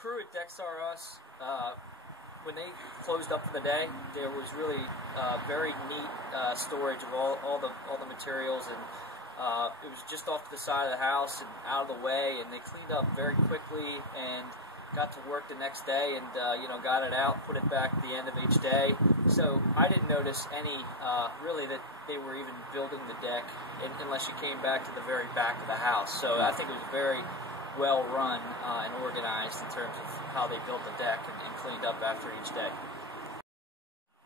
crew at Decks R Us, when they closed up for the day, there was really very neat storage of all the materials, and it was just off to the side of the house and out of the way, and they cleaned up very quickly and got to work the next day and got it out, put it back at the end of each day. So I didn't notice any really that they were even building the deck unless you came back to the very back of the house. So I think it was very well run and organized in terms of how they built the deck and cleaned up after each day.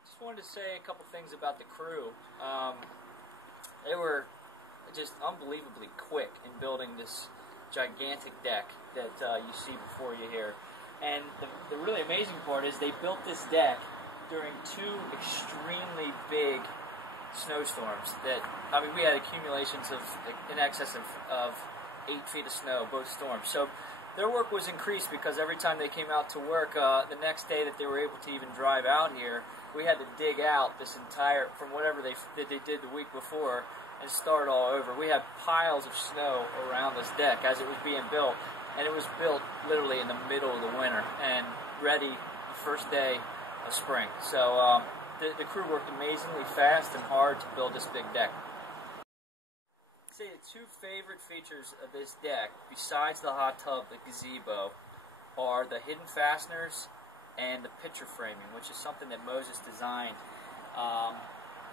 Just wanted to say a couple things about the crew. They were just unbelievably quick in building this gigantic deck that you see before you here. And the really amazing part is they built this deck during two extremely big snowstorms. We had accumulations of in excess of 8 feet of snow, both storms. So their work was increased because every time they came out to work, the next day that they were able to even drive out here, we had to dig out this entire, from whatever they did the week before, and start all over. We had piles of snow around this deck as it was being built, and it was built literally in the middle of the winter and ready the first day of spring. So the crew worked amazingly fast and hard to build this big deck. I'd say the two favorite features of this deck, besides the hot tub, the gazebo, are the hidden fasteners and the picture framing, which is something that Moses designed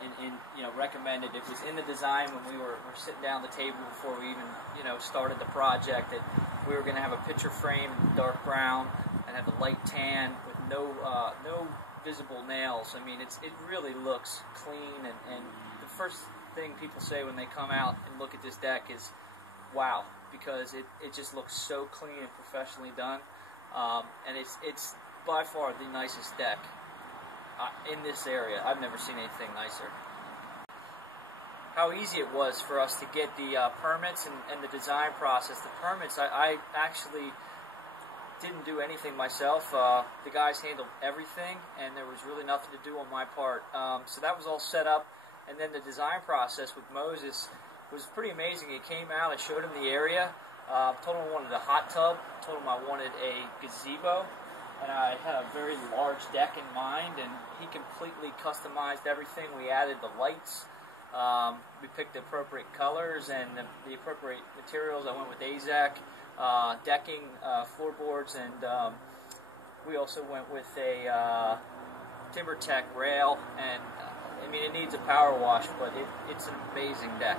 and recommended. It was in the design when we were sitting down at the table before we even started the project, that we were going to have a picture frame in dark brown and have a light tan with no visible nails. I mean, it really looks clean, and the first thing people say when they come out and look at this deck is wow, because it just looks so clean and professionally done, and it's by far the nicest deck in this area. I've never seen anything nicer. How easy it was for us to get the permits and the design process. The permits, I actually didn't do anything myself. The guys handled everything, and there was really nothing to do on my part. So that was all set up, and then the design process with Moses was pretty amazing. He came out, I showed him the area, told him I wanted a hot tub, told him I wanted a gazebo, and I had a very large deck in mind, and he completely customized everything. We added the lights, we picked the appropriate colors and the appropriate materials. I went with AZAC decking, floorboards, and we also went with a TimberTech rail, and I mean, it needs a power wash, but it's an amazing deck.